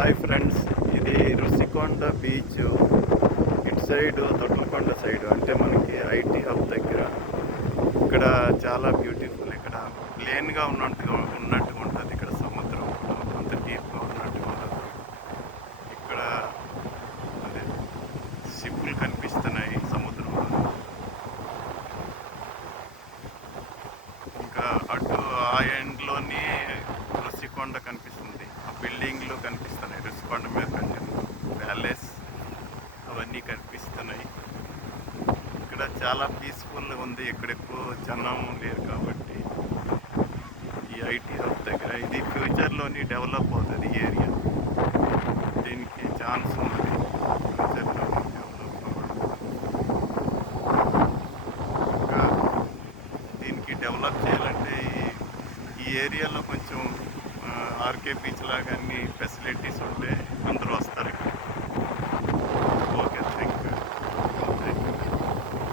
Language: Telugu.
హాయ్ ఫ్రెండ్స్, ఇది రుషికొండ బీచ్. ఇటు సైడ్ తొట్లకొండ సైడ్ అంటే మనకి ఐటీ హబ్ దగ్గర. ఇక్కడ చాలా బ్యూటిఫుల్. ఇక్కడ ప్లేన్గా ఉన్నట్టుగా ఉంటుంది. ఇక్కడ సముద్రం అంత డీప్గా ఉన్నట్టుగా ఉండదు. ఇక్కడ అదే షిప్పులు కనిపిస్తున్నాయి సముద్రంలో. ఇంకా అటు ఆ ఎండ్లోని రుషికొండ కనిపిస్తుంది. ఆ బిల్డింగ్లు కనిపిస్తున్నాయి. రుషికొండ మీద ప్యాలెస్ అవన్నీ కనిపిస్తున్నాయి. ఇక్కడ చాలా పీస్ఫుల్ ఉంది. ఇక్కడ ఎక్కువ జనం లేరు కాబట్టి. ఈ ఐటీ హబ్ దగ్గర ఇది ఫ్యూచర్లోని డెవలప్ అవుతుంది ఈ ఏరియా. దీనికి ఛాన్స్ ఉంది ఫ్యూచర్లో డెవలప్ అవ్వడం. ఇంకా దీనికి డెవలప్ చేయాలంటే ఈ ఏరియాలో కొంచెం ఆర్కే బీచ్ లాగా అన్ని ఫెసిలిటీస్ ఉంటే